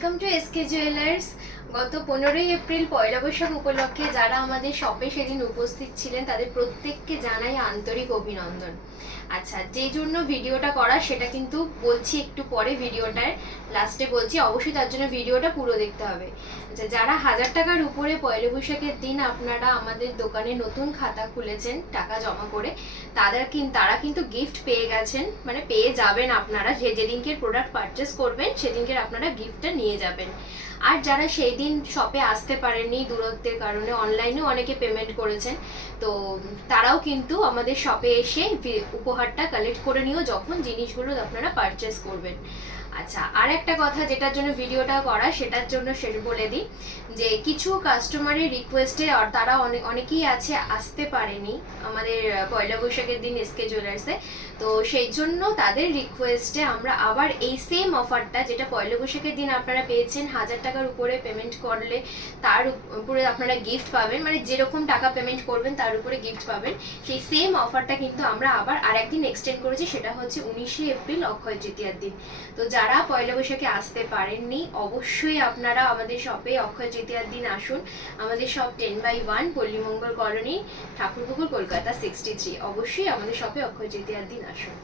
Welcome to SK jewellers. গত 15ই April পয়লা বৈশাখ উপলক্ষে যারা আমাদের শপে সেদিন উপস্থিত ছিলেন তাদের প্রত্যেককে জানাই আন্তরিক অভিনন্দন। আচ্ছা, যে জন্য ভিডিওটা করা সেটা কিন্তু বলছি একটু পরে, ভিডিওটার লাস্টে বলছি, অবশ্যই তার জন্য ভিডিওটা পুরো দেখতে হবে। আচ্ছা, যারা 1000 টাকার উপরে পয়লা বৈশাখের দিন আপনারা আমাদের দোকানে নতুন খাতা খুলেছেন টাকা জমা করে, তারা কিন্তু গিফট পেয়ে গেছেন, মানে পেয়ে যাবেন। আপনারা যেদিনকে প্রোডাক্ট পারচেস করবেন সেদিনকে আপনারা গিফটটা নিয়ে যাবেন। আর যারা সেই দিন শপে আসতে পারেননি দূরত্বের কারণে, অনলাইনেও অনেকে পেমেন্ট করেছেন, তো তারাও কিন্তু আমাদের শপে এসে উপহারটা কালেক্ট করে নিও যখন জিনিসগুলো আপনারা পারচেস করবেন। আচ্ছা, আর একটা কথা যেটার জন্য ভিডিওটা করা সেটার জন্য বলে দিই যে কিছু কাস্টমারের রিকোয়েস্টে তারা অনেকেই আছে আসতে পারেনি আমাদের পয়লা বৈশাখের দিন এসকে জুয়েলার্সে, তো সেই জন্য তাদের রিকোয়েস্টে আমরা আবার এই সেম অফারটা যেটা পয়লা বৈশাখের দিন আপনারা পেয়েছেন 1000 টাকার উপরে পেমেন্ট করলে তার উপরে আপনারা গিফট পাবেন, মানে যেরকম টাকা পেমেন্ট করবেন তার উপরে গিফট পাবেন, সেই সেম অফারটা কিন্তু আমরা আবার আরেকদিন এক্সটেন্ড করেছি, সেটা হচ্ছে 19শে এপ্রিল অক্ষয় তৃতীয়ার দিন। তো যারা পয়লা বৈশাখে আসতে পারেননি অবশ্যই আপনারা আমাদের শপে অক্ষয় তৃতীয়ার দিন আসুন। আমাদের শপ 10/1 পল্লীমঙ্গল কলোনি, ঠাকুরপুকুর, কলকাতা 63। অবশ্যই আমাদের শপে অক্ষয় তৃতীয়ার দিন আসুন।